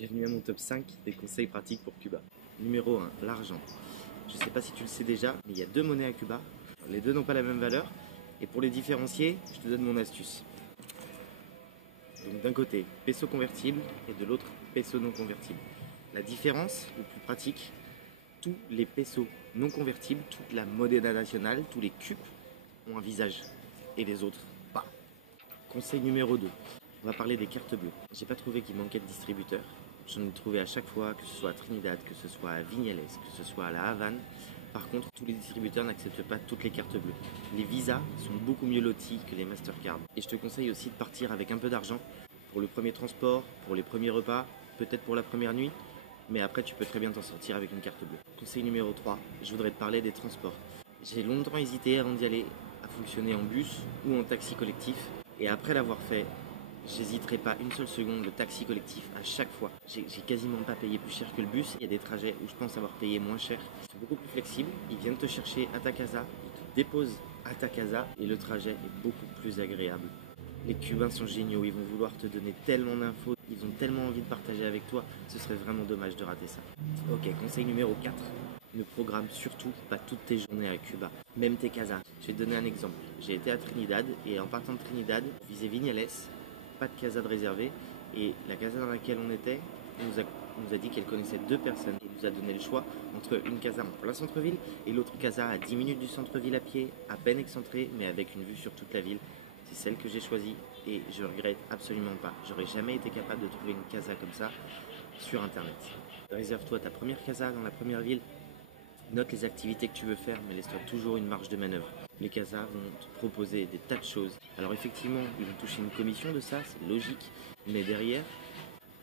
Bienvenue à mon top 5 des conseils pratiques pour Cuba. Numéro 1, l'argent. Je ne sais pas si tu le sais déjà, mais il y a deux monnaies à Cuba. Les deux n'ont pas la même valeur. Et pour les différencier, je te donne mon astuce. Donc d'un côté, peso convertible et de l'autre, peso non convertible. La différence, le plus pratique, tous les pesos non convertibles, toute la moneda nationale, tous les cubes ont un visage. Et les autres, pas. Conseil numéro 2. On va parler des cartes bleues. J'ai pas trouvé qu'il manquait de distributeurs. J'en ai trouvé à chaque fois, que ce soit à Trinidad, que ce soit à Vignales, que ce soit à La Havane. Par contre, tous les distributeurs n'acceptent pas toutes les cartes bleues. Les visas sont beaucoup mieux lotis que les Mastercard. Et je te conseille aussi de partir avec un peu d'argent pour le premier transport, pour les premiers repas, peut-être pour la première nuit. Mais après, tu peux très bien t'en sortir avec une carte bleue. Conseil numéro 3, je voudrais te parler des transports. J'ai longtemps hésité avant d'y aller à fonctionner en bus ou en taxi collectif. Et après l'avoir fait, j'hésiterai pas une seule seconde, le taxi collectif à chaque fois. J'ai quasiment pas payé plus cher que le bus. Il y a des trajets où je pense avoir payé moins cher. Ils sont beaucoup plus flexibles. Ils viennent te chercher à ta casa, ils te déposent à ta casa et le trajet est beaucoup plus agréable. Les Cubains sont géniaux, ils vont vouloir te donner tellement d'infos, ils ont tellement envie de partager avec toi, ce serait vraiment dommage de rater ça. Ok, conseil numéro 4. Ne programme surtout pas toutes tes journées à Cuba, même tes casas. Je vais te donner un exemple. J'ai été à Trinidad et en partant de Trinidad, on visait Vignales, pas de casa de réservé, et la casa dans laquelle on était nous a dit qu'elle connaissait deux personnes. Elle nous a donné le choix entre une casa en plein centre-ville et l'autre casa à 10 minutes du centre-ville à pied, à peine excentrée, mais avec une vue sur toute la ville. C'est celle que j'ai choisie et je regrette absolument pas. J'aurais jamais été capable de trouver une casa comme ça sur internet. Réserve-toi ta première casa dans la première ville. Note les activités que tu veux faire, mais laisse-toi toujours une marge de manœuvre. Les casas vont te proposer des tas de choses. Alors effectivement, ils vont toucher une commission de ça, c'est logique. Mais derrière,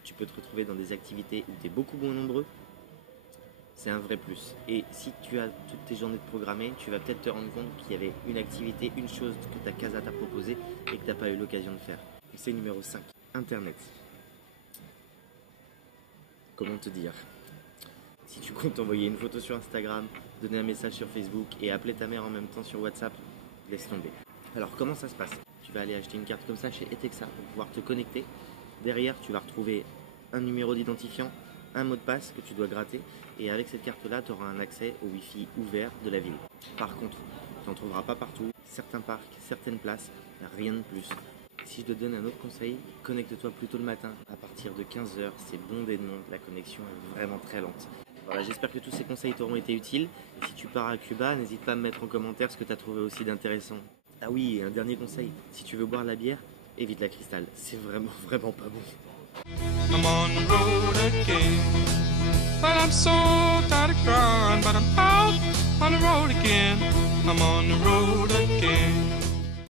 tu peux te retrouver dans des activités où tu es beaucoup moins nombreux. C'est un vrai plus. Et si tu as toutes tes journées de programmées, tu vas peut-être te rendre compte qu'il y avait une activité, une chose que ta casa t'a proposée et que tu n'as pas eu l'occasion de faire. C'est numéro 5. Internet. Comment te dire ? Si tu comptes envoyer une photo sur Instagram, donner un message sur Facebook et appeler ta mère en même temps sur WhatsApp, laisse tomber. Alors comment ça se passe ? Tu vas aller acheter une carte comme ça chez Etexa pour pouvoir te connecter. Derrière, tu vas retrouver un numéro d'identifiant, un mot de passe que tu dois gratter et avec cette carte-là, tu auras un accès au Wi-Fi ouvert de la ville. Par contre, tu n'en trouveras pas partout. Certains parcs, certaines places, rien de plus. Si je te donne un autre conseil, connecte-toi plutôt le matin. À partir de 15h, c'est bondé de monde. La connexion est vraiment très lente. Voilà, j'espère que tous ces conseils t'auront été utiles. Et si tu pars à Cuba, n'hésite pas à me mettre en commentaire ce que tu as trouvé aussi d'intéressant. Ah oui, et un dernier conseil. Si tu veux boire la bière, évite la cristal. C'est vraiment pas bon. I'm on the road again, but I'm so tired of crying, but I'm out on the road again. I'm on the road again.